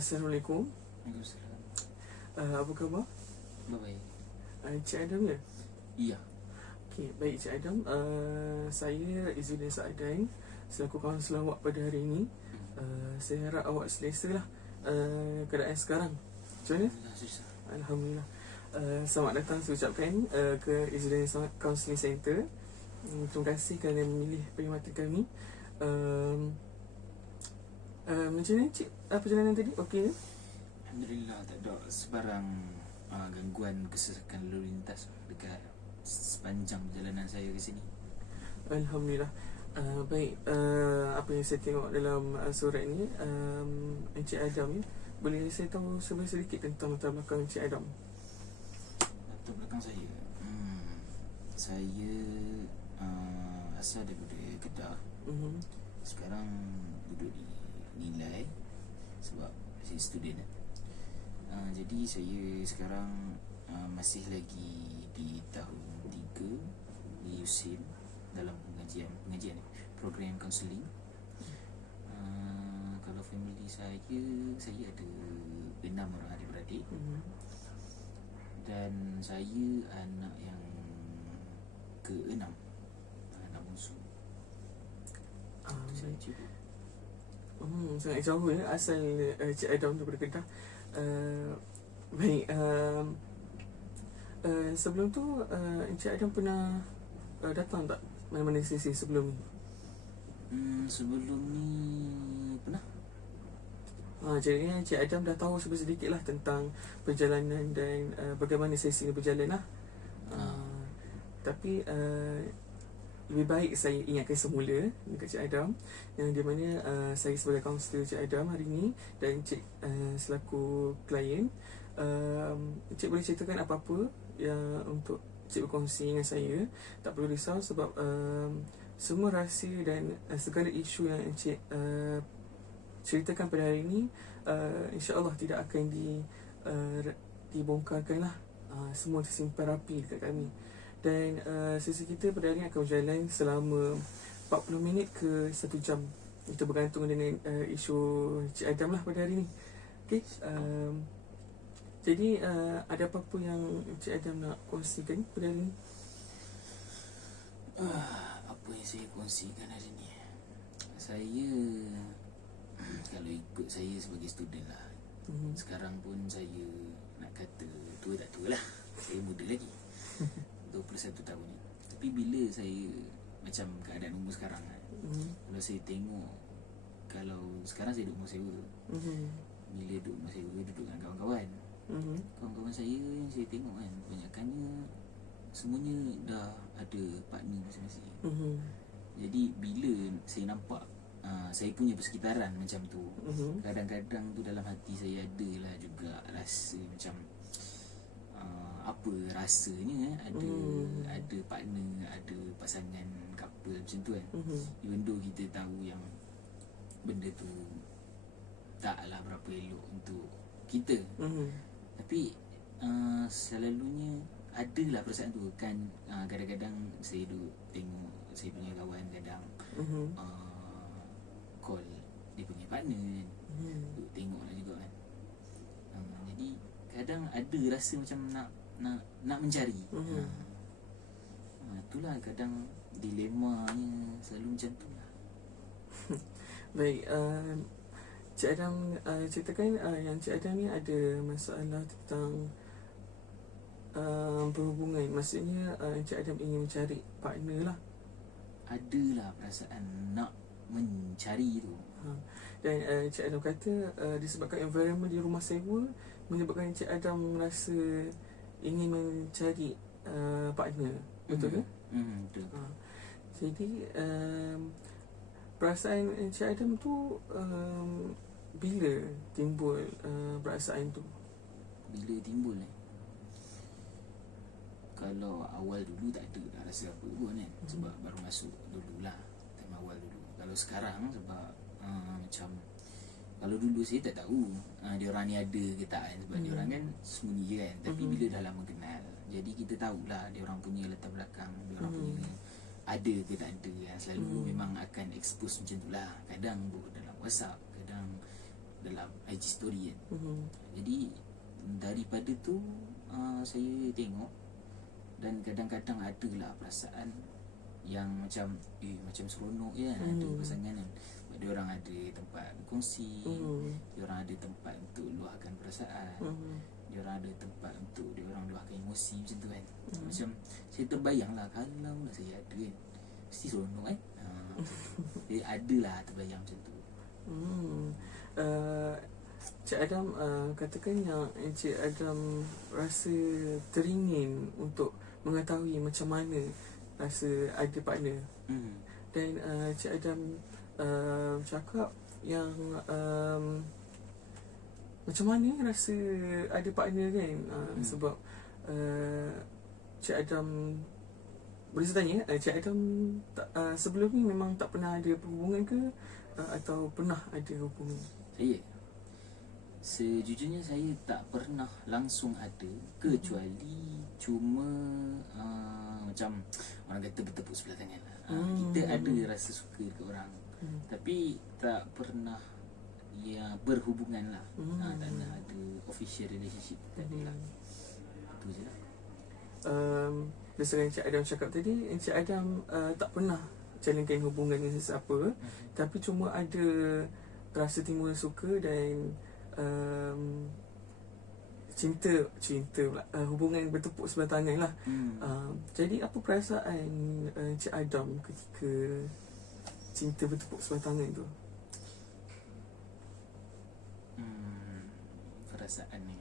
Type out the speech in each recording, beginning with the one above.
Assalamualaikum. Waalaikumsalam. Apa khabar? Baik. Cik Adam ya? Iya. Okey, baik Cik Adam. Saya Izzuddin Sa'adan selaku kaunselor awak pada hari ini. Saya harap awak selesa lah keadaan sekarang. Macam mana? Alhamdulillah, susah. Alhamdulillah. Selamat datang saya ucapkan ke Izzuddin Counselling Center. Terima kasih kerana memilih perkhidmatan kami. Macam mana Cik perjalanan tadi? Okey ke? Alhamdulillah, tak ada sebarang gangguan kesesakan lalu lintas dekat sepanjang perjalanan saya ke sini. Alhamdulillah. Baik, apa yang saya tengok dalam surat ni, Encik Adam ya, boleh saya tahu sedikit tentang latar belakang Encik Adam? Latar belakang saya, saya asal daripada Kedah. Sekarang duduk di Nilai sebab saya student. Jadi saya sekarang masih lagi di tahun 3 di USIM dalam pengajian program kaunseling. Kalau family saya ada 6 orang adik-beradik. Dan saya anak yang ke-6, anak bungsu. Saya cikgu. Sangat jauh ya asal Encik Adam daripada Kedah. Baik, sebelum tu Encik Adam pernah datang tak mana-mana sesi sebelum ni? Sebelum ni pernah. Jadi Encik Adam dah tahu sedikit lah tentang perjalanan dan bagaimana sesi ni berjalan lah. Tapi lebih baik saya ingatkan semula dekat Cik Adam, yang di mana saya sebagai kaunselor Cik Adam hari ini dan Cik selaku klien. Cik boleh ceritakan apa-apa yang untuk Cik berkongsi dengan saya. Tak perlu risau sebab semua rahsia dan segala isu yang Cik ceritakan pada hari ini insya-Allah tidak akan dibongkarkan lah. Semua tersimpan rapi dekat kami. Dan sesi kita pada hari ini akan berjalan selama 40 minit ke 1 jam. Itu bergantung dengan isu Cik Adam lah pada hari ini. Okay, jadi ada apa-apa yang Cik Adam nak kongsikan pada hari ini? Apa yang saya kongsikan hari ni? Saya kalau ikut saya sebagai student lah, sekarang pun saya nak kata tua tak tua lah. Saya muda lagi, 21 tahun ni. Tapi bila saya macam keadaan umur sekarang kan, kalau saya tengok, kalau sekarang saya duduk rumah sewa, bila duduk rumah sewa, duduk dengan kawan-kawan, kawan-kawan saya yang saya tengok kan, kebanyakannya semuanya dah ada partner masing-masing. Jadi bila saya nampak saya punya persekitaran macam tu, kadang-kadang tu dalam hati saya adalah juga rasa macam apa rasanya ada partner, ada pasangan couple macam tu kan. Even though kita tahu yang benda tu taklah berapa elok untuk kita, tapi selalunya adalah perasaan tu kan. Kadang-kadang saya duduk tengok saya punya kawan kadang call dia punya partner kan, duduk tengok lah juga kan. Jadi kadang ada rasa macam nak mencari. Itulah kadang dilemanya selalu macam tu lah. Baik, Cik Adam ceritakan yang Cik Adam ni ada masalah tentang berhubungan. Maksudnya Cik Adam ingin mencari partner lah. Adalah perasaan nak mencari tu. Dan Cik Adam kata disebabkan environment di rumah sewa menyebabkan Cik Adam merasa ingin mencari partner. Betul ke? Betul. Jadi perasaan Encik Adam tu bila timbul perasaan tu? Bila timbul kalau awal dulu tak ada dah rasa apa pun kan. Sebab baru masuk dululah, time awal dulu. Kalau sekarang sebab macam kalau dulu saya tak tahu dia orang ni ada ke tak kan. Sebab dia orang kan sembunyi je kan. Tapi bila dah lama kenal, jadi kita tahulah dia orang punya latar belakang, dia orang punya ada ke tak ada kan. Selalu memang akan expose macam tu lah. Kadang dalam WhatsApp, kadang dalam IG story kan. Mhm. Jadi daripada tu saya tengok, dan kadang-kadang adalah perasaan yang macam macam seronok je kan, ada pasangan kan. Dia orang ada tempat berkongsi, dia orang ada tempat untuk luahkan perasaan, dia orang ada tempat untuk dia orang luahkan emosi macam tu kan. Macam saya terbayang lah kalau lah saya ada kan, mesti seronok kan. Dia adalah terbayang macam tu. Cik Adam, katakan yang Cik Adam rasa teringin untuk mengetahui macam mana rasa ada partner. Dan Cik Adam cakap yang macam mana rasa ada partner kan. Sebab Cik Adam, boleh saya tanya, Cik Adam sebelum ni memang tak pernah ada hubungan ke, atau pernah ada hubungan? Sejujurnya saya tak pernah langsung ada, kecuali cuma macam orang kata bertepuk sebelah tangan lah. Kita ada rasa suka dekat orang, tapi tak pernah berhubungan lah. Tak pernah ada official relationship, tak ada lah. Itu je lah. Berdasarkan Encik Adam cakap tadi, Encik Adam tak pernah jalankan hubungan dengan sesiapa, tapi cuma ada rasa timbul suka dan cinta pula, hubungan bertepuk sebelah tangan lah. Jadi apa perasaan Encik Adam ketika cinta bertepuk sebelah tangan tu? Perasaan ni,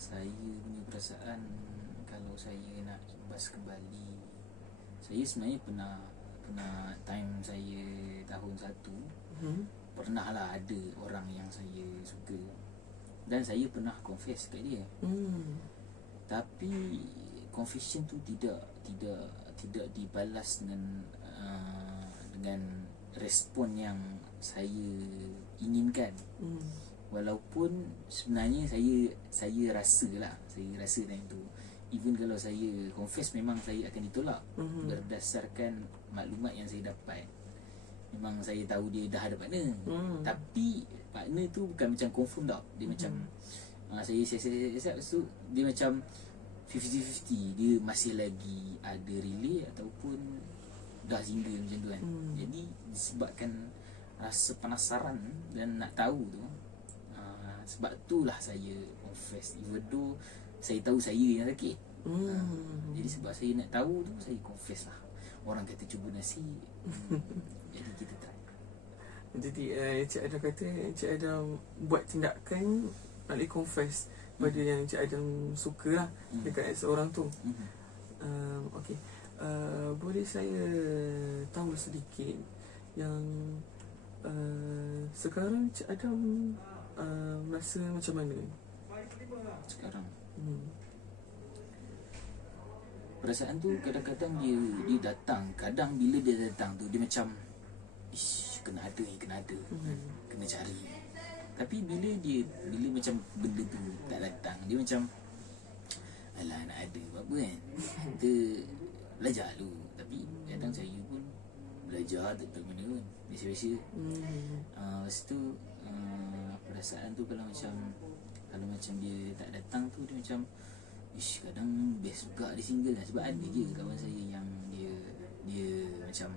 saya punya perasaan, kalau saya nak imbas kembali, saya sebenarnya pernah time saya tahun 1, pernah lah ada orang yang saya suka, dan saya pernah confess kat dia. Tapi confession tu tidak dibalas dengan respon yang saya inginkan. Walaupun sebenarnya saya rasa time tu, even kalau saya confess, memang saya akan ditolak berdasarkan maklumat yang saya dapat. Memang saya tahu dia dah ada partner, tapi partner tu bukan macam confirm tau. Dia macam saya so, dia macam 50-50, dia masih lagi ada relay ataupun dah single macam tu kan. Jadi disebabkan rasa penasaran dan nak tahu tu, sebab itulah saya confess, even though saya tahu saya yang sakit. Jadi sebab saya nak tahu tu, saya confess lah. Orang kata cuba nasib, jadi kita try. Jadi Encik Adam kata Encik Adam buat tindakan nak confess pada yang Encik Adam suka lah dekat seorang tu. Okay, boleh saya tahu sedikit yang sekarang Encik Adam rasa macam mana sekarang? Perasaan tu kadang-kadang dia datang. Kadang bila dia datang tu, dia macam kena ada, kena cari. Tapi bila macam benda tu tak datang, dia macam alah, nak ada apa kan, kita belajar dulu. Tapi kadang saya pun belajar tak tahu mana pun, biasa-biasa. Lepas tu perasaan tu kalau macam dia tak datang tu, dia macam kadang best juga dia single lah. Sebab ada je kawan saya yang dia macam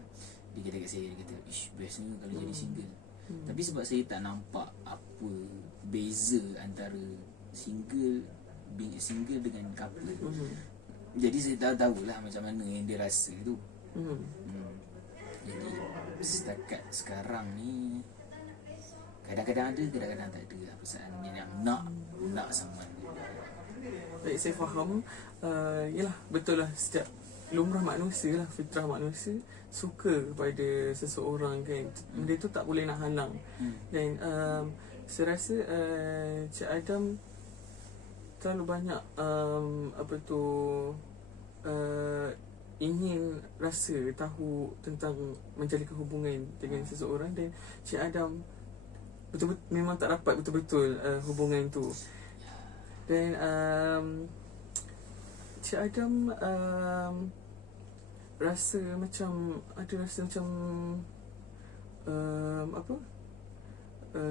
dia kata kat saya, dia kata bestnya kalau jadi single. Tapi sebab saya tak nampak apa beza antara being single dengan couple, jadi saya tahulah macam mana yang dia rasa tu. Jadi setakat sekarang ni kadang-kadang ada, kadang-kadang tak ada perasaan yang nak sama. Baik, saya faham. Yalah, betul lah, setiap lumrah manusia lah, fitrah manusia suka kepada seseorang kan. Benda tu tak boleh nak halang. Dan saya rasa Cik Adam terlalu banyak ingin rasa tahu tentang menjalinkan hubungan dengan seseorang, dan Cik Adam betul-betul memang tak dapat betul-betul hubungan tu. Dan Cik Adam rasa macam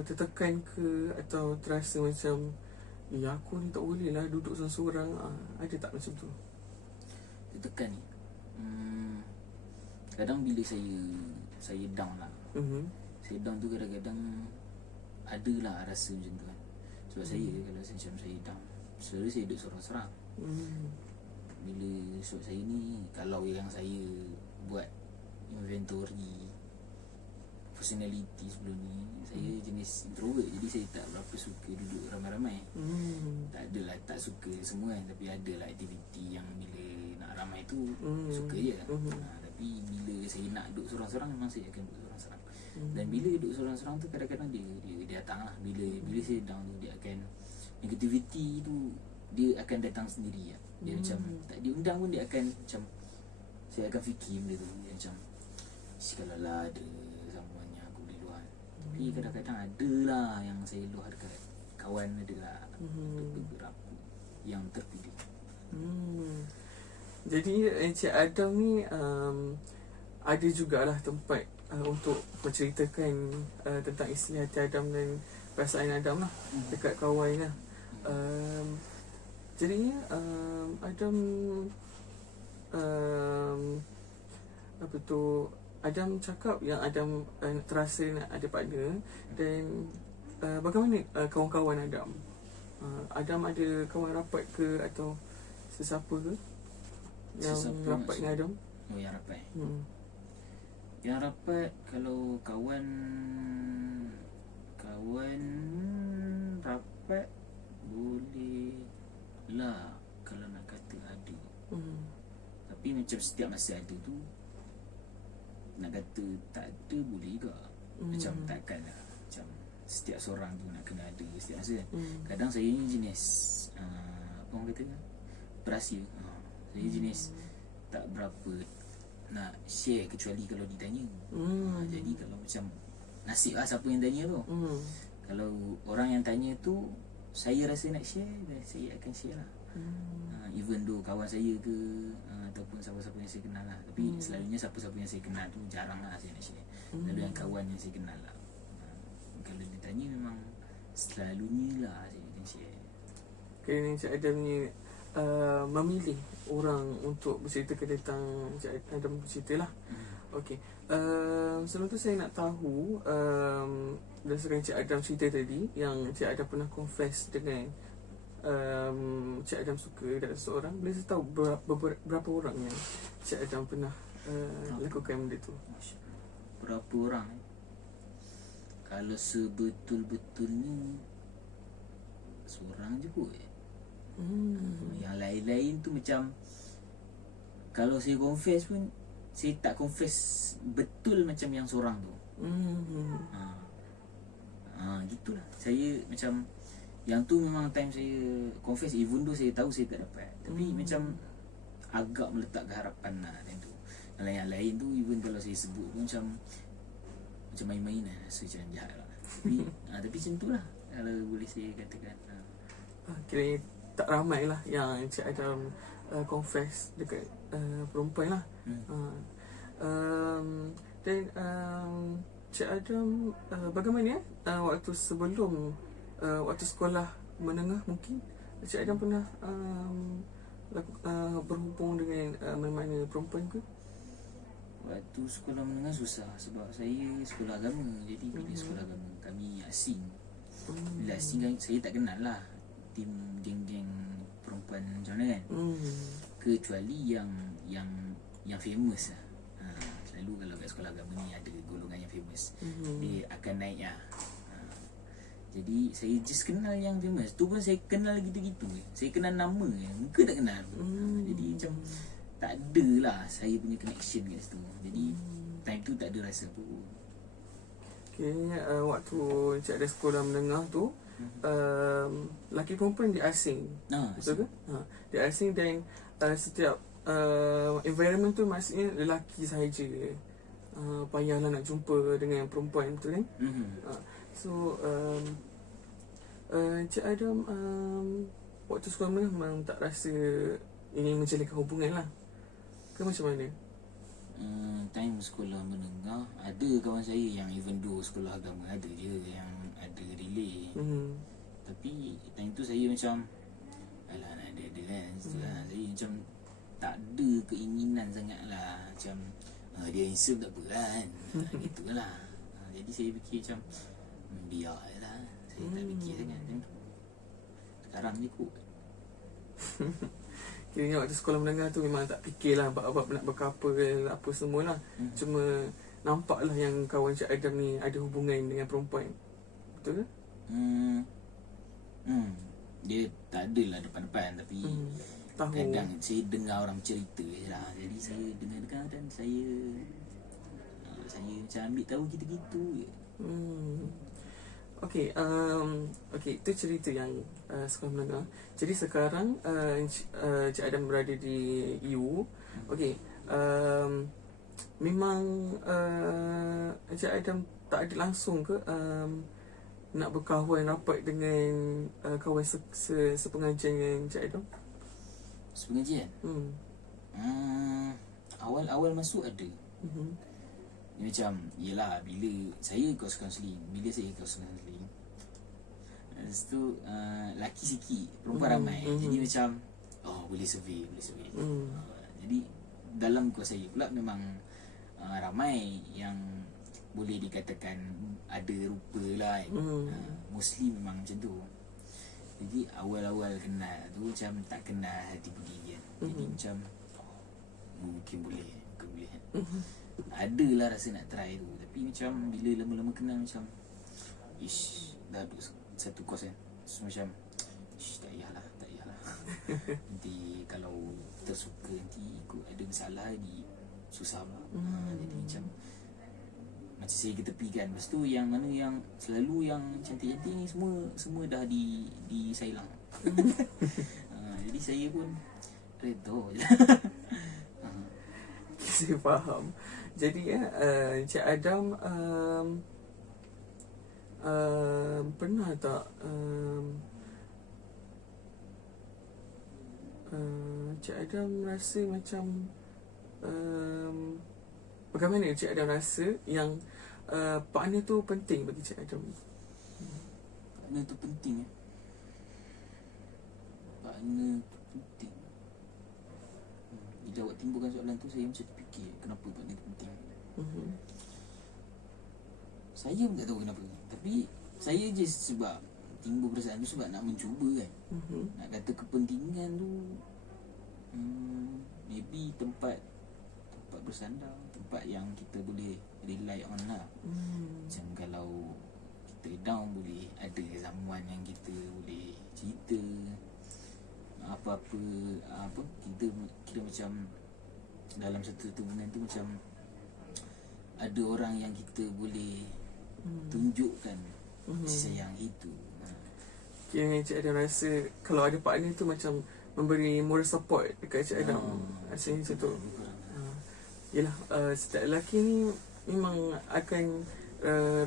tertekan ke atau terasa macam ya aku ni tak boleh lah duduk seorang-seorang, ada tak macam tu? Tertekan ni. Kadang bila saya down lah. Saya down tu kadang-kadang adalah rasa macam tu kan. Sebab saya kalau macam saya down, selalu saya duduk sorang-sorang. Bila sebab saya ni, kalau yang saya buat inventory personality sebelum ni, saya jenis introvert, jadi saya tak berapa suka duduk ramai-ramai. Tak adalah tak suka semua kan, tapi adalah aktiviti yang bila nak ramai tu suka je. Tapi bila saya nak duduk sorang-sorang, memang saya akan duduk sorang-sorang. Dan bila duduk sorang-sorang tu kadang-kadang dia datang lah. Bila saya down tu, dia akan, negativity tu dia akan datang sendiri lah. Dia macam tak diundang pun dia akan macam, saya akan fikir benda tu. Dia macam kalau lah ada someone yang aku boleh luar. Tapi kadang-kadang ada lah yang saya luar dekat kawan, ada lah beberapa yang terpilih. Jadi Encik Adam ni ada jugalah tempat untuk menceritakan tentang isi hati Adam dan perasaan Adam lah dekat kawan lah. Jadinya Adam apa tu, Adam cakap yang Adam terasa nak ada partner. Dan bagaimana kawan-kawan Adam? Adam ada kawan rapat ke atau sesiapa ke yang rapat dengan Adam? Oh, yang rapat. Yang rapat, kalau kawan rapat boleh lah kalau nak kata ada. Tapi macam setiap masa ada tu, nak kata tak ada boleh juga. Macam takkan lah macam setiap seorang tu nak kena ada setiap masa kan. Kadang saya ni jenis apa orang kata, berahsia. Saya jenis tak berapa nak share kecuali kalau ditanya. Jadi kalau macam nasib lah siapa yang tanya tu. Kalau orang yang tanya tu saya rasa nak share, saya akan share lah. Even though kawan saya ke ataupun siapa-siapa yang saya kenal lah. Tapi selalunya siapa-siapa yang saya kenal tu jarang lah saya nak share. Lalu yang kawan yang saya kenal lah. Kalau ditanya memang selalunya lah saya akan share. Kerana Encik Adam ni memilih orang untuk berceritakan tentang Encik Adam bercerita lah. Okey. Sebelum tu saya nak tahu, berdasarkan Encik Adam cerita tadi, yang Encik Adam pernah confess dengan Encik Adam suka dengan seseorang. Boleh saya tahu berapa orang yang Encik Adam pernah lakukan benda tu? Berapa orang? Kalau sebetul-betulnya seorang je kot. Yang lain-lain tu macam, kalau saya confess pun, saya tak confess betul macam yang seorang tu. Gitulah. Saya macam yang tu memang time saya confess, even though saya tahu saya tak dapat. Tapi macam agak meletakkan harapan lah time tu. Kalau yang lain tu, even kalau saya sebut pun macam main-main lah, rasa macam jahat lah. Tapi macam tu lah kalau boleh saya katakan. Kira tak ramai lah yang Encik Adam confess dekat perempuan lah. Dan Encik Adam bagaimana waktu sebelum waktu sekolah menengah, mungkin Encik Adam pernah berhubung dengan mana-mana perempuan ke? Waktu sekolah menengah susah sebab saya sekolah agama. Jadi bila sekolah agama kami asing. Bila asing kan saya tak kenal lah tim geng-geng perempuan macam mana kan. Kecuali yang famous lah. Selalu kalau kat sekolah agama ni ada golongan yang famous. Dia akan naik lah. Jadi saya just kenal yang famous. Tu pun saya kenal gitu-gitu. Saya kenal nama je, muka tak kenal. Jadi macam tak ada lah saya punya connection kat situ. Jadi time tu tak ada rasa apa. Okay, waktu Encik ada sekolah menengah tu, lelaki perempuan dia asing. Betul ke? Dia asing dan setiap environment tu maksudnya lelaki sahaja. Payahlah nak jumpa dengan perempuan, betul kan? So Encik Adam waktu sekolah menengah memang tak rasa ingin menjalinkan hubungan lah ke macam mana? time sekolah menengah, ada kawan saya yang even though sekolah agama ada je yang ada relay. Tapi time tu saya macam alah nak ada kan situ lah. Saya macam tak ada keinginan sangat lah. Macam dia handsome tak apa kan. Gitu lah. Jadi saya fikir macam biar lah. Saya tak fikir sangat time tu. Sekarang je kot. Kiranya waktu sekolah menengah tu memang tak fikirlah bab-bab nak berkapa ke apa semualah. Cuma nampaklah yang kawan Cik Adam ni ada hubungan dengan perempuan. Betul ke? Dia tak adalah depan-depan tapi Tahu. kadang saya dengar orang cerita je lah. Jadi saya dengar-dengar dan saya macam ambil tahu gitu-gitu je. Okey, itu cerita yang sekolah menengah. Jadi sekarang Cik Adam berada di EU. Okey, memang Cik Adam tak ada langsung ke nak berkawan rapat dengan kawan sepengajian dengan Cik Adam? Sepengajian? Awal-awal masuk ada. Dia macam, yelah bila saya course counselling, lepas tu laki sikit, perempuan ramai. Jadi macam boleh survey. Jadi dalam course saya pula memang ramai yang boleh dikatakan ada rupa lah kan. Mostly memang macam tu. Jadi awal-awal kenal tu macam tak kenal hati budi kan. Jadi macam mungkin boleh kan. Adalah rasa nak try tu. Tapi macam bila lama-lama kenal macam dah duduk satu kos kan. So macam tak payahlah nanti kalau tersuka nanti ikut ada masalah lagi susah pula. Jadi macam saya ketepikan. Lepas tu yang mana yang selalu yang cantik-cantik ni semua dah disailang. Jadi saya pun redha je. Saya faham. Jadi Cik Adam pernah tak Cik Adam rasa macam bagaimana Cik Adam rasa yang partner tu penting bagi Cik Adam? Partner tu penting Partner tu penting. Bila awak timbulkan soalan tu, saya macam terfikir kenapa partner tu penting. Saya pun tak tahu kenapa. Tapi saya je sebab timbul perasaan tu sebab nak mencuba kan. Nak kata kepentingan tu maybe tempat bersandar, tempat yang kita boleh rely on lah. Macam kalau kita down boleh ada someone yang kita boleh cerita apa-apa kita kira macam dalam satu hubungan tu macam ada orang yang kita boleh tunjukkan kasih sayang itu. Kira Cik Adam rasa kalau ada partner tu macam memberi moral support dekat Cik Adam. Rasanya macam tu. Yelah, setiap lelaki ni memang akan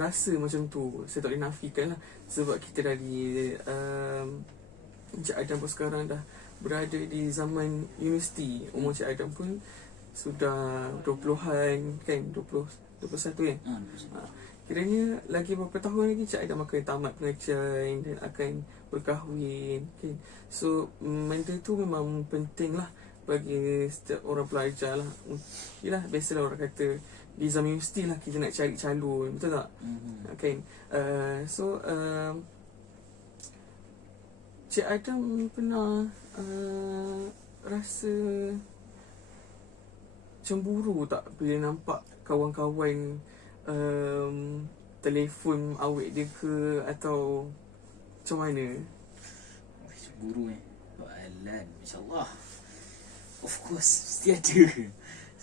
rasa macam tu. Saya tak boleh nafikan lah. Sebab kita dari Cik Adam pun sekarang dah berada di zaman universiti. Umur Cik Adam pun sudah 20-an kan, 21 kan. Kiranya lagi beberapa tahun lagi Cik Adam akan tamat pengajian dan akan berkahwin kan. So benda tu memang penting lah bagi setiap orang pelajar lah. Yelah, biasalah orang kata di zaman universiti lah kita nak cari calon, betul tak? Kan? Cik Adam pernah rasa cemburu tak bila nampak kawan-kawan telefon awet dia ke atau macam mana? Cemburu Alan, insyaAllah. Of course, mesti ada.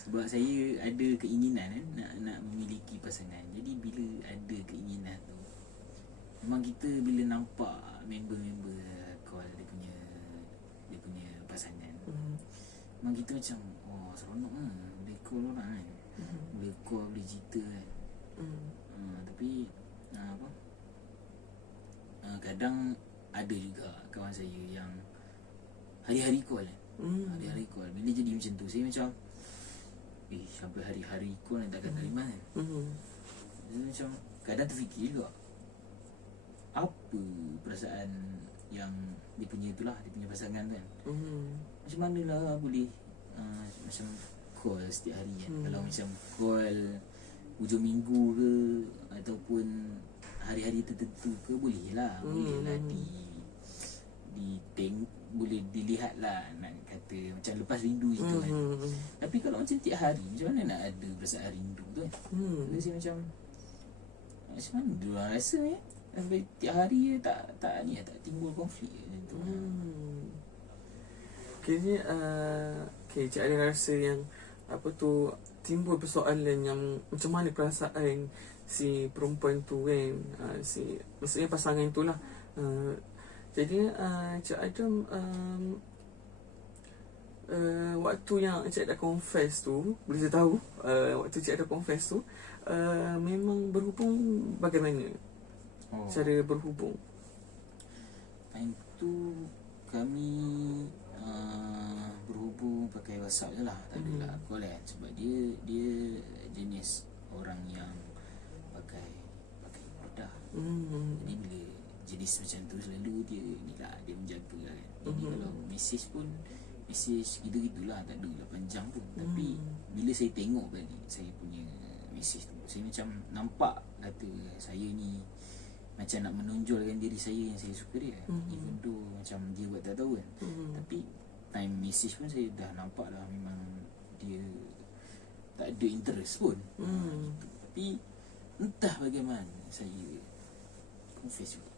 Sebab saya ada keinginan nak memiliki pasangan. Jadi bila ada keinginan tu, memang kita bila nampak member-member call dia punya pasangan, memang kita macam seronok lah. Boleh call orang kan. Boleh call, boleh cerita kan. Tapi kadang ada juga kawan saya yang hari-hari call kan. Hari-hari call. Bila jadi macam tu, saya macam sampai hari-hari kau nak takkan terima kan. Jadi macam kadang terfikir juga apa perasaan yang dia punya itulah, dia punya pasangan kan. Macam mana lah boleh macam call setiap hari kan. Kalau macam call hujung minggu ke ataupun hari-hari tertentu ke, boleh lah boleh dilihat lah, nak kata macam lepas rindu itu kan. Tapi kalau macam tiap hari, macam mana nak ada perasaan rindu tu kan. Jadi macam mana diorang rasa ya, sampai tiap hari tak timbul konflik tu. Kira Cik ada rasa yang timbul persoalan yang macam mana perasaan si perempuan tu kan, maksudnya pasangan tu lah. Jadi Cik Adam, waktu yang Cik ada confess tu, boleh saya tahu waktu Cik ada confess tu memang berhubung bagaimana? Cara berhubung? Time tu kami berhubung pakai WhatsApp je lah, tak adalah call kan. Sebab dia jenis orang yang pakai produk. Jadi bila jenis macam tu selalu dia menjaga lah kan. Jadi kalau mesej pun mesej gitu-gitulah, tak adalah panjang pun. Tapi bila saya tengok balik saya punya mesej tu, saya macam nampak kata saya ni macam nak menonjolkan diri saya yang saya suka dia. Even though macam dia buat tak tahu kan. Tapi time message pun saya dah nampak lah memang dia tak ada interest pun. Tapi entah bagaimana saya confess juga.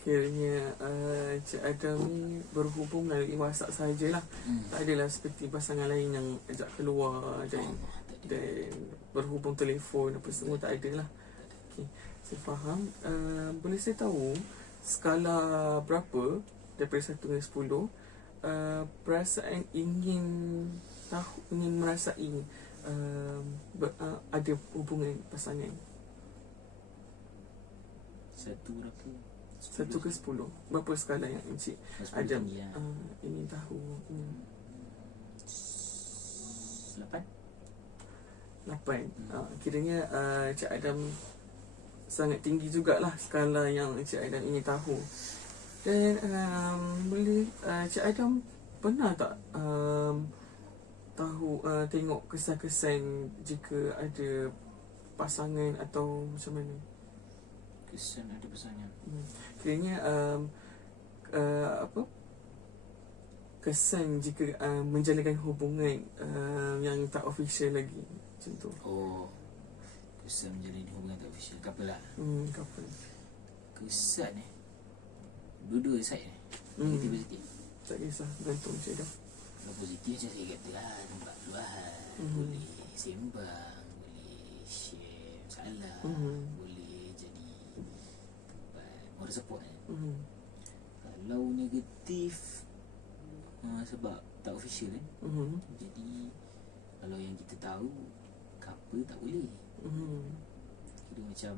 Kiranya Cik Adam ni berhubung melalui WhatsApp sajalah. Tak adalah seperti pasangan lain yang ajak keluar dan berhubung telefon apa semua, tak adalah. Okay, saya faham. Boleh saya tahu skala berapa daripada 1 hingga 10 perasaan ingin merasai ada hubungan pasangan? 1 berapa? 1 ke 10, berapa skala yang Encik Adam ingin tahu? 8. Kiranya Encik Adam sangat tinggi jugalah skala yang Encik Adam ingin tahu. Dan boleh Encik Adam pernah tak tahu tengok kesan-kesan jika ada pasangan atau macam mana? Kesan ada pasangan. Kiranya kesan jika menjalankan hubungan yang tak official lagi, macam tu. Kesan menjalani hubungan tak official, couple lah. Couple. Kesan dua-dua side positif. Tak kisah, gantung Cik Adam. Kalau positif macam saya kata lah, tempat luahan, boleh sembang, boleh share masalah, boleh jadi tempat moral support kan. Kalau negatif sebab tak official kan. Jadi kalau yang kita tahu couple tak boleh. Kira macam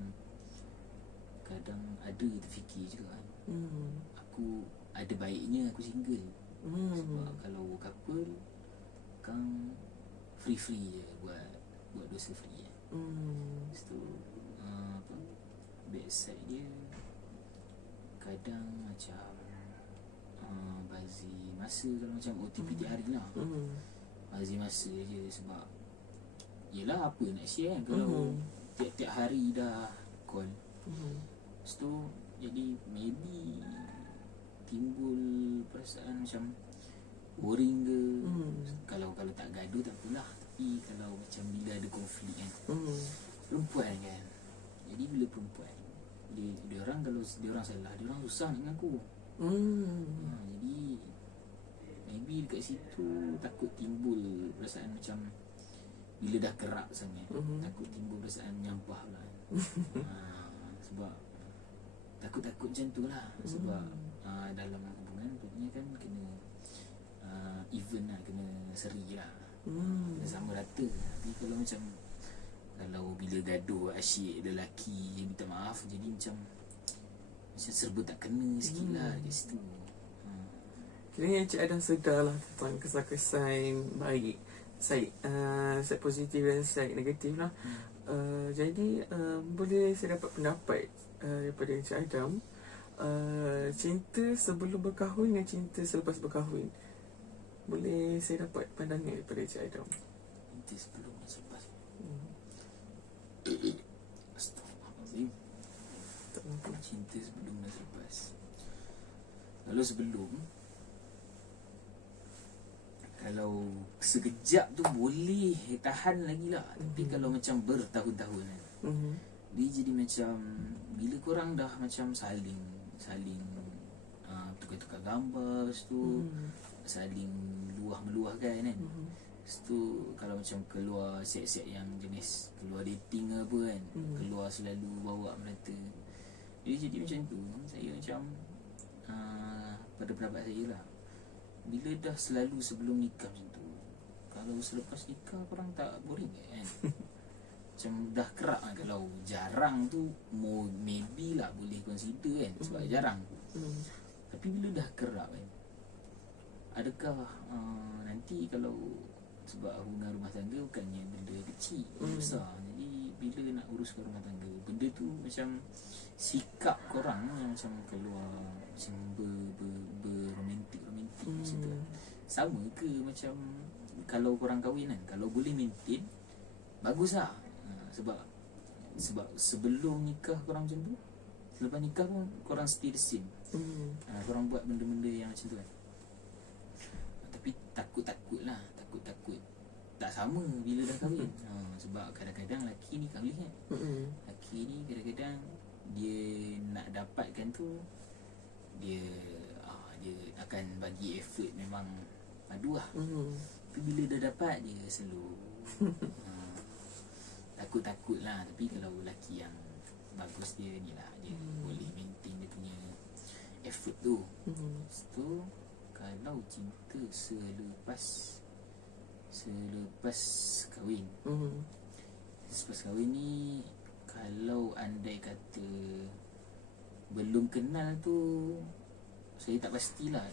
kadang ada terfikir juga kan, aku ada baiknya aku single. Sebab kalau couple kan free je buat dosa free kan. Lepas tu bad side dia kadang macam bazir masa. Kalau macam OTP tiap hari lah, bazir masa je. Sebab yelah apa nak share kan, kalau tiap-tiap hari dah call. Lepas tu jadi maybe timbul perasaan macam boring ke. Kalau tak gaduh tak apalah. Tapi kalau macam bila ada konflik kan, perempuan kan, jadi bila perempuan dia orang, kalau dia orang salah, dia orang susah nak mengaku. Jadi maybe dekat situ takut timbul perasaan macam bila dah kerap sangat, takut timbul perasaan nyampah pula. Sebab takut macam tu lah. Sebab dalam hubungan patutnya kan kena even lah, kena seri lah, kena sama rata. Tapi kalau macam bila gaduh asyik lelaki yang minta maaf, jadi macam serba tak kena sikit lah kat situ. Kiranya Encik Adam sedar lah tentang kesan-kesan baik, side positif dan side negatif lah. Jadi boleh saya dapat pendapat daripada Encik Adam, cinta sebelum berkahwin dan cinta selepas berkahwin. Boleh saya dapat pandangan daripada Encik Adam? Cinta sebelum dan selepas. Astaghfirullahaladzim. Tak mampu. Cinta sebelum dan selepas. Kalau sebelum, kalau sekejap tu boleh tahan lagi lah. Tapi kalau macam bertahun-tahun kan, dia jadi macam bila korang dah macam saling tukar-tukar gambar, lepas tu saling luah-meluahkan kan. Lepas tu kalau macam keluar set-set yang jenis keluar dating ke apa kan, keluar selalu bawa merata, dia jadi macam tu. Saya macam pada pendapat saya lah, bila dah selalu sebelum nikah macam tu, kalau selepas nikah korang tak boring kan? Macam dah kerak kan. Kalau jarang tu maybe lah boleh consider kan, sebab jarang. Tapi bila dah kerak kan, adakah nanti kalau sebab hubungan rumah tangga bukannya benda kecil, besar. Jadi bila nak uruskan rumah tangga, benda tu macam sikap korang macam keluar macam berromantik macam tu. Sama ke macam kalau korang kahwin kan, kalau boleh maintain bagus lah. Sebab sebelum nikah korang macam tu, selepas nikah pun korang still the same. Korang buat benda-benda yang macam tu kan. Tapi takut tak sama bila dah kahwin. Sebab kadang-kadang lelaki ni kahwin kan, lelaki ni kadang-kadang dia nak dapatkan tu, dia akan bagi effort memang padu lah. Tapi bila dah dapat, dia slow. Takut lah. Tapi kalau lelaki yang bagus, dia ni lah, dia boleh maintain dia punya effort tu. Lepas tu kalau cinta selepas kahwin, selepas kahwin ni, kalau andai kata belum kenal tu, saya tak pastilah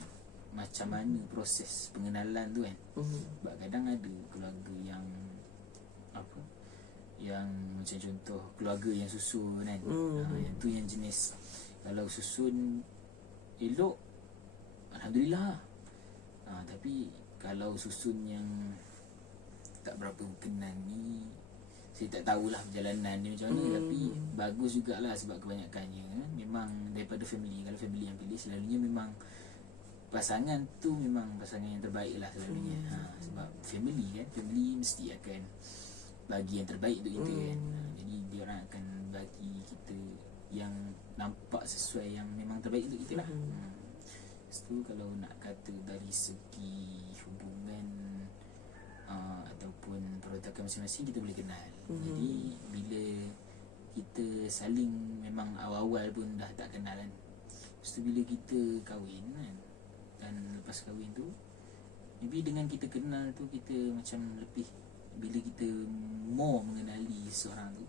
macam mana proses pengenalan tu kan. Sebab kadang ada keluarga yang yang macam contoh keluarga yang susun kan. Yang tu yang jenis kalau susun elok, alhamdulillah. Tapi kalau susun yang tak berapa berkenan ni, saya tak tahulah perjalanan dia macam mana. Tapi bagus jugalah, sebab kebanyakannya memang daripada family. Kalau family yang pilih, selalunya memang pasangan tu memang pasangan yang terbaik lah selalunya. Sebab family kan, family mesti akan bagi yang terbaik untuk kita kan. Jadi dia orang akan bagi kita yang nampak sesuai, yang memang terbaik untuk kita lah. Lepas tu kalau nak kata dari segi hubungan ataupun peruntukan masing-masing, kita boleh kenal. Jadi bila kita saling memang awal-awal pun dah tak kenal kan, lepas tu bila kita kahwin kan, dan lepas kahwin tu, maybe dengan kita kenal tu, kita macam lebih, bila kita more mengenali seorang tu,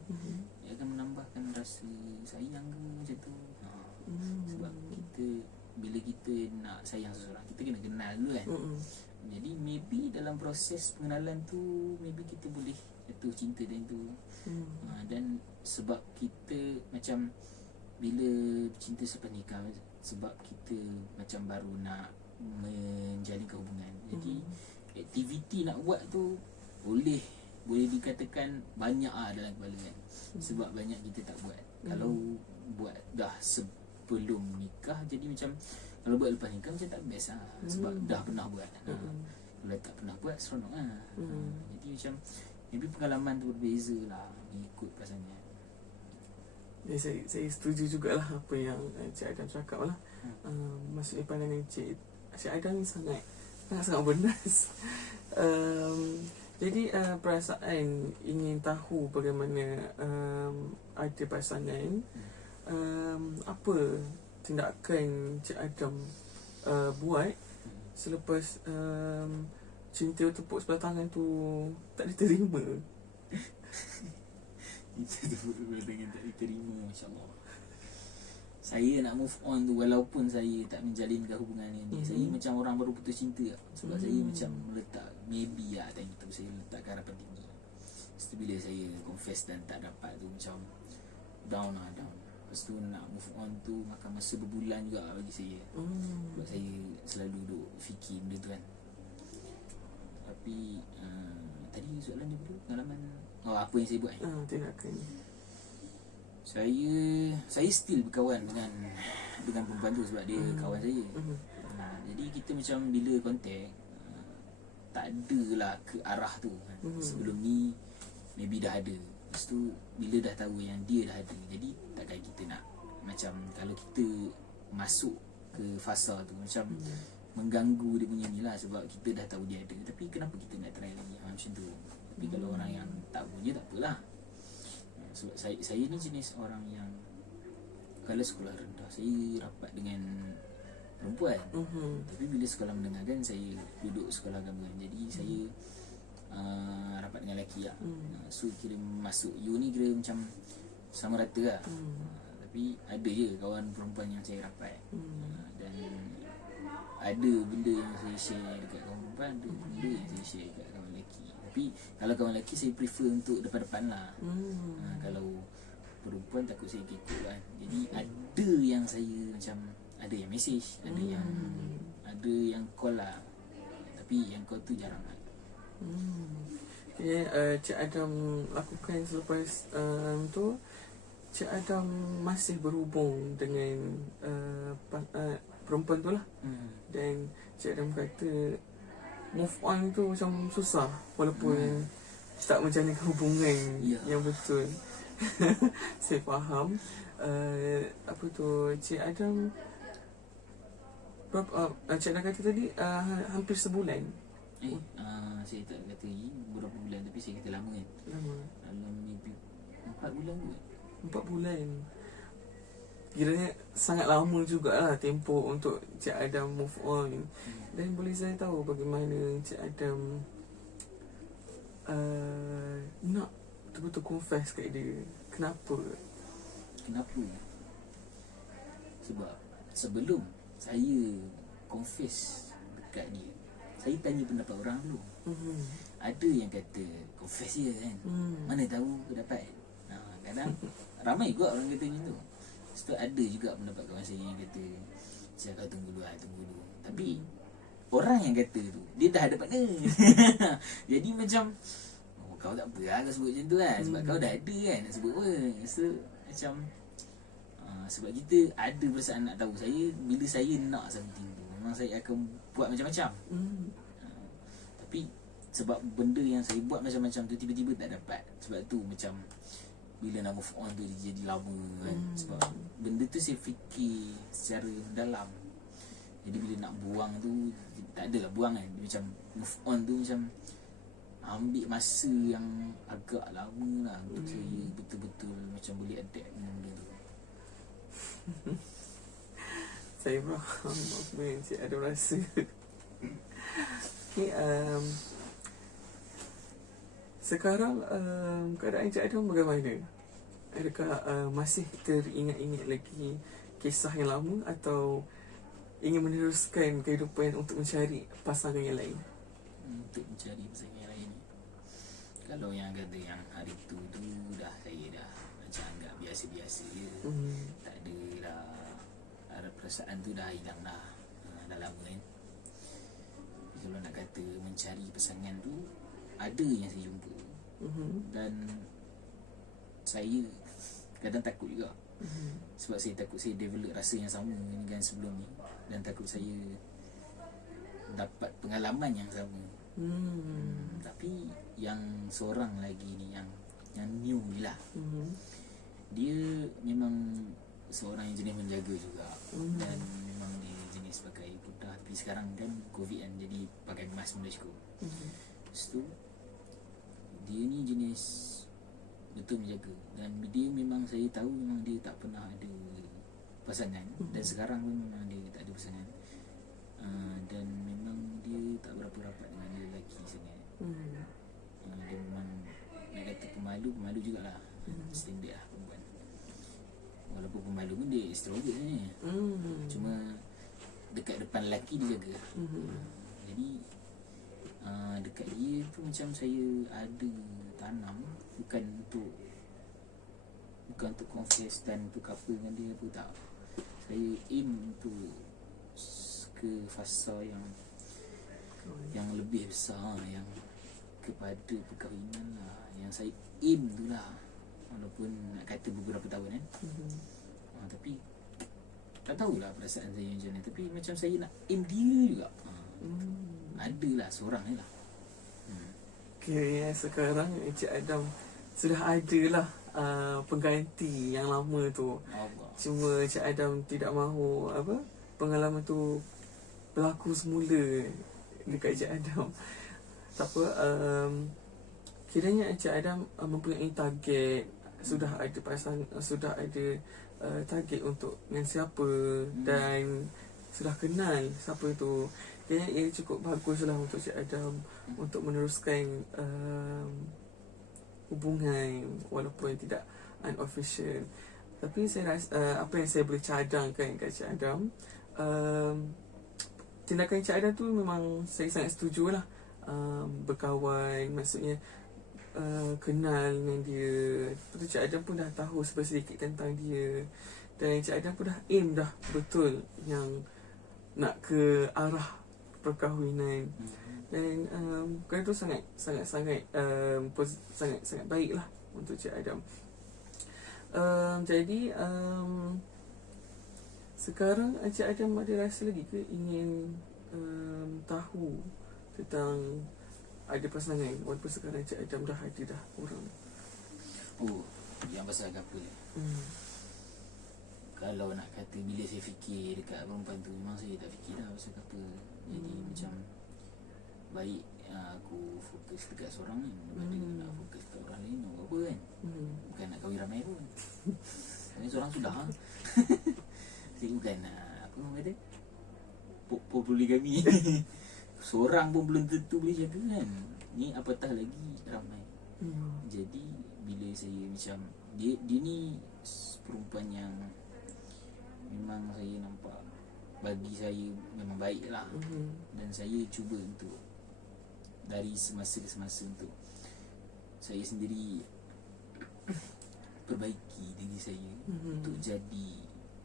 dia akan menambahkan rasa sayang ke macam tu. Sebab kita, bila kita nak sayang seseorang, kita kena kenal dulu kan. Jadi maybe dalam proses pengenalan tu, maybe kita boleh jatuh cinta dengan tu. Dan sebab kita macam bila cinta selepas nikah, sebab kita macam baru nak menjalinkan hubungan, jadi aktiviti nak buat tu boleh dikatakan banyak lah dalam kepala kan. Sebab banyak kita tak buat. Kalau buat dah sebelum nikah, jadi macam kalau buat lepas nikah macam tak best lah. Sebab dah pernah buat. Kalau tak pernah buat, seronok lah. Jadi macam maybe pengalaman tu berbeza lah mengikut pasangan. Ya, saya setuju jugalah apa yang Encik Adam cakap lah. Maksudnya pandangan Encik Adam ni sangat bernas. Jadi perasaan ingin tahu bagaimana ada pasangan, apa tindakan Encik Adam buat selepas cinta tepuk sebelah tangan tu tak diterima. Cinta tepuk sebelah tangan tak diterima, Masya Allah. saya nak move on tu walaupun saya tak menjalinkan hubungan dengan dia. Saya macam orang baru putus cinta tak? Sebab saya macam letak maybe lah time tu saya letakkan harapan tinggi. Lepas tu bila saya confess dan tak dapat tu macam down. Lepas tu nak move on tu makan masa berbulan juga bagi saya. Sebab saya selalu duk fikir benda tu kan. Tapi tadi soalan dia dulu pengalaman apa yang saya buat tindakan. Saya still berkawan dengan perempuan tu sebab dia kawan saya. Jadi kita macam bila kontak tak adalah ke arah tu kan. Sebelum ni maybe dah ada. Lepas tu bila dah tahu yang dia dah ada, jadi takkan kita nak macam kalau kita masuk ke fasa tu macam mengganggu dia punya ni lah, sebab kita dah tahu dia ada. Tapi kenapa kita nak try lagi macam tu. Tapi kalau orang yang tak punya tak apalah. Sebab saya ni jenis orang yang kalau sekolah rendah saya rapat dengan perempuan. Tapi bila sekolah menengah kan saya duduk sekolah agama. Jadi saya rapat dengan lelaki lah. So kira masuk U ni kira macam sama rata lah. Tapi ada je kawan perempuan yang saya rapat. Dan ada benda yang saya share dekat kawan perempuan, ada benda yang saya share dekat kawan lelaki. Tapi kalau kawan lelaki saya prefer untuk depan-depan lah. Kalau perempuan takut saya kekok kan. Jadi ada yang saya macam ada yang message, ada yang call lah. Tapi yang call tu jarang lah. Okay, Cik Adam lakukan selepas tu, Cik Adam masih berhubung dengan perempuan tu lah. Dan Cik Adam kata move on tu macam susah walaupun tak menjalinkan hubungan yang betul. Saya faham. Apa tu, Cik Adam berapa, Cik Adam kata tadi hampir sebulan. Saya tak kata berapa bulan, tapi saya kata lama kan. Dalam maybe 4 bulan kot. 4 bulan. Kiranya sangat lama jugalah tempoh untuk Cik Adam move on. Dan boleh saya tahu bagaimana Cik Adam nak betul-betul confess kat dia. Kenapa? Sebab sebelum saya confess dekat dia, saya tanya pendapat orang dulu. Ada yang kata confess je kan. Mana tahu dapat. Kadang ramai juga orang kata macam tu. Lepas tu ada juga pendapat kawan saya yang kata saya kau tunggu dulu. Tapi orang yang kata tu dia dah ada partner. Jadi macam kau tak apa lah kau sebut macam tu kan. Sebab kau dah ada kan, nak sebut apa. So macam sebab kita ada perasaan nak tahu. Bila saya nak something tu memang saya akan buat macam-macam. Tapi sebab benda yang saya buat macam-macam tu tiba-tiba tak dapat. Sebab tu macam bila nak move on tu dia jadi lama kan. Sebab benda tu saya fikir secara mendalam. Jadi bila nak buang tu tak adalah buang kan. Dia macam move on tu macam ambil masa yang agak lama lah untuk saya betul-betul macam boleh adapt dengan benda tu. Saya faham apa yang Cik Adam rasa. Okay, sekarang keadaan Cik Adam bagaimana? Adakah masih teringat-ingat lagi kisah yang lama atau ingin meneruskan kehidupan untuk mencari pasangan yang lain? Untuk mencari pasangan yang lain, kalau yang kata yang hari tu dah saya dah macam anggap biasa-biasa je. Tak ada dah, perasaan tu dah hilang dah. Dah lama kan. Kalau nak kata mencari pasangan tu, ada yang saya jumpa. Dan saya kadang takut juga. Sebab saya takut saya develop rasa yang sama dengan sebelum ni. Dan takut saya dapat pengalaman yang sama. Tapi yang seorang lagi ni, yang new ni lah, dia memang seorang yang jenis menjaga juga. Dan memang dia jenis pakai putah. Tapi sekarang kan COVID kan, jadi pakai mask pun dah cukup. Lepas tu dia ni jenis betul menjaga. Dan dia memang saya tahu memang dia tak pernah ada pasangan. Dan sekarang pun memang dia tak ada pasangan. Dan memang dia tak berapa rapat dengan lelaki sangat. Dia memang nak kata pemalu jugalah. Standard lah perempuan. Walaupun pemalu pun dia extrovert sebenarnya. Cuma dekat depan lelaki dia jaga. Jadi dekat dia tu macam saya ada tanam, bukan untuk confess dan untuk couple dengan dia apa, tak. Saya aim untuk ke fasa yang lebih besar, yang kepada perkahwinan lah, yang saya aim tu lah. Walaupun nak kata beberapa tahun kan. Tapi tak tahulah perasaan saya macam mana. Tapi macam saya nak aim dia juga. Adalah seorang je lah. Okay, sekarang Encik Adam sudah ada lah pengganti yang lama tu. Allah. Cuma Encik Adam tidak mahu pengalaman tu berlaku semula dekat Encik Adam. Tak apa, kiranya Encik Adam mempunyai target, sudah ada target untuk dengan siapa, dan sudah kenal siapa tu. Kayaknya ia cukup baguslah untuk Encik Adam untuk meneruskan hubungan walaupun tidak unofficial. Tapi saya rasa apa yang saya boleh cadangkan kat Encik Adam, tindakan Encik Adam tu memang saya sangat setuju lah. Berkawan, maksudnya kenal dengan dia. Lepas tu Encik Adam pun dah tahu sedikit tentang dia, dan Encik Adam pun dah aim dah betul yang nak ke arah perkahwinan. Dan kerana tu sangat baik lah untuk Encik Adam. Jadi sekarang Encik Adam ada rasa lagi ke ingin tahu tentang ada pasangan, walaupun sekarang Encik Adam dah ada dah orang? Yang pasal couple. Kalau nak kata bila saya fikir dekat perempuan tu, memang saya tak fikir dah pasal couple. Jadi macam baik aku fokus dekat seorang ni daripada nak fokus dekat orang lain, apa kan. Bukan nak kahwin ramai pun. Tapi seorang sudah saya bukan apa orang kata poligami. Seorang pun belum tentu boleh jaga kan. Ni apatah lagi ramai. Jadi bila saya macam dia ni perempuan yang memang saya nampak bagi saya memang baik lah. Dan saya cuba untuk dari semasa ke semasa untuk saya sendiri perbaiki diri saya untuk jadi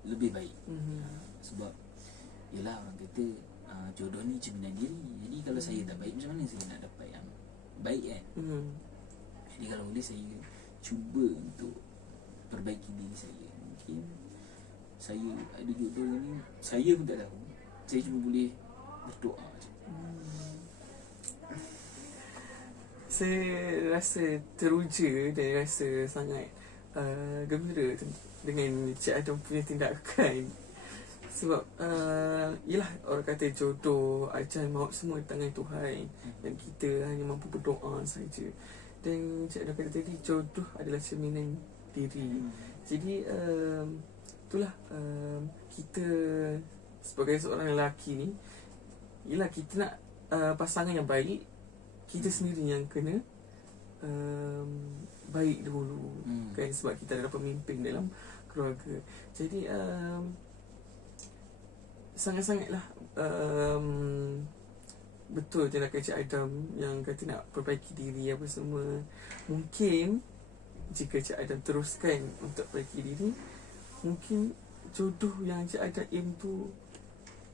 lebih baik. Sebab yelah orang kata jodoh ni cerminan diri. Jadi kalau saya tak baik, macam mana saya nak dapat yang baik kan. Jadi kalau boleh saya cuba untuk perbaiki diri saya. Mungkin saya ada jodoh ni, saya pun tak tahu. Saya cuma boleh berdoa je. Saya rasa teruja dan rasa sangat gembira dengan Encik Adam punya tindakan. Sebab yelah orang kata jodoh, ajal maut semua di tangan Tuhan, dan kita hanya mampu berdoa saja. Dan Encik Adam kata tadi, jodoh adalah cerminan diri. Jadi itulah kita sebagai seorang lelaki ni, yelah kita nak pasangan yang baik, kita sendiri yang kena baik dulu kan, sebab kita adalah pemimpin dalam keluarga. Jadi sangat-sangatlah betul tindakan Encik Adam yang kata nak perbaiki diri apa semua. Mungkin jika Encik Adam teruskan untuk perbaiki diri, mungkin jodoh yang Encik Adam aim tu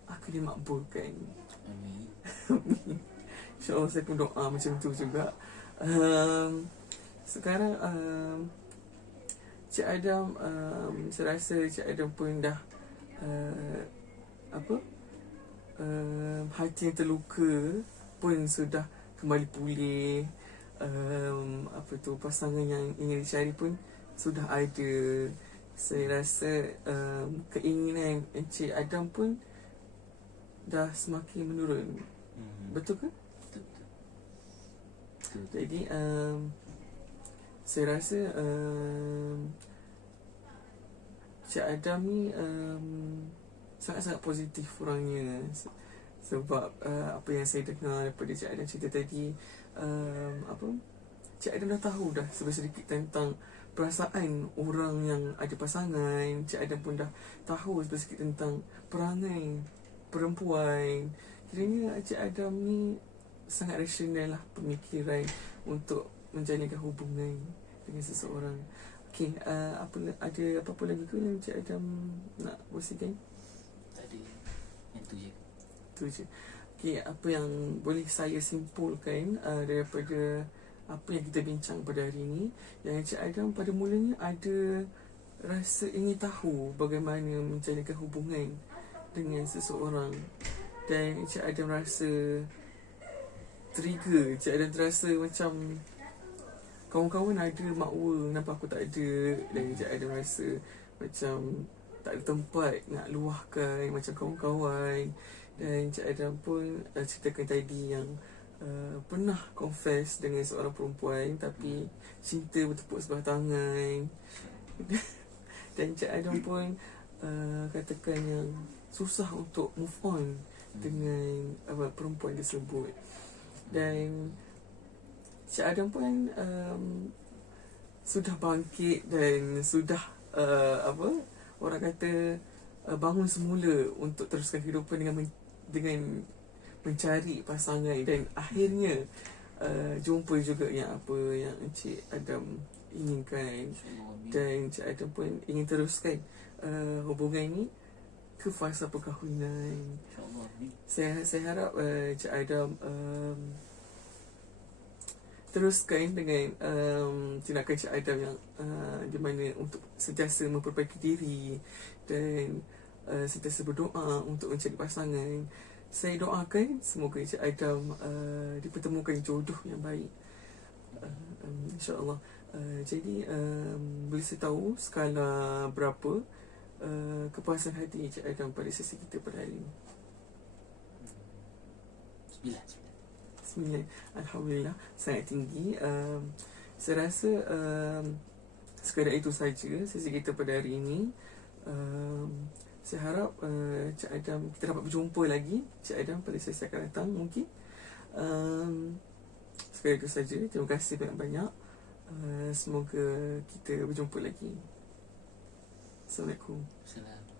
akan dimakbulkan. Amin. InsyaAllah saya pun doa macam tu juga. Sekarang Encik Adam, saya rasa Encik Adam pun dah hati yang terluka pun sudah kembali pulih. Pasangan yang ingin dicari pun sudah ada. Saya rasa keinginan Encik Adam pun dah semakin menurun. Betul ke? Betul. Jadi saya rasa Encik Adam ni sangat-sangat positif orangnya. Sebab apa yang saya dengar daripada Encik Adam cerita tadi, Encik Adam dah tahu dah sedikit tentang perasaan orang yang ada pasangan. Cik Adam pun dah tahu sedikit tentang perangai perempuan. Kiranya Cik Adam ni sangat rasional lah pemikiran untuk menjalinkan hubungan dengan seseorang. Okey, ada apa-apa lagi ke yang Cik Adam nak kongsikan? Tak ada. Yang tu je. Tu je. Okey, apa yang boleh saya simpulkan daripada apa yang kita bincang pada hari ini, yang Cik Adam pada mulanya ada rasa ingin tahu bagaimana menjalinkan hubungan dengan seseorang, dan Cik Adam rasa trigger. Cik Adam terasa macam kawan-kawan ada makwa, kenapa aku tak ada. Dan Cik Adam rasa macam tak ada tempat nak luahkan macam kawan-kawan. Dan Cik Adam pun ceritakan tadi yang pernah confess dengan seorang perempuan, tapi cinta bertepuk sebelah tangan. Dan Cik Adam pun katakan yang susah untuk move on dengan perempuan tersebut. Dan Cik Adam pun sudah bangkit dan sudah orang kata bangun semula untuk teruskan kehidupan dengan mencari pasangan, dan akhirnya jumpa juga yang apa yang Encik Adam inginkan. Dan Encik Adam pun ingin teruskan hubungan ini ke fasa perkahwinan. Saya harap Encik Adam teruskan dengan tindakan Encik Adam yang di mana untuk sentiasa memperbaiki diri dan sentiasa berdoa untuk mencari pasangan. Saya doakan semoga Encik Adam dipertemukan jodoh yang baik, insya-Allah. Jadi boleh saya tahu skala berapa kepuasan hati Encik Adam pada sesi kita pada hari ini? 9. Alhamdulillah, sangat tinggi. Saya rasa sekadar itu saja sesi kita pada hari ini. Saya harap Cik Adam, kita dapat berjumpa lagi Cik Adam pada sesi akan datang mungkin. Sekadar itu saja. Terima kasih banyak-banyak. Semoga kita berjumpa lagi. Assalamualaikum. Assalamualaikum.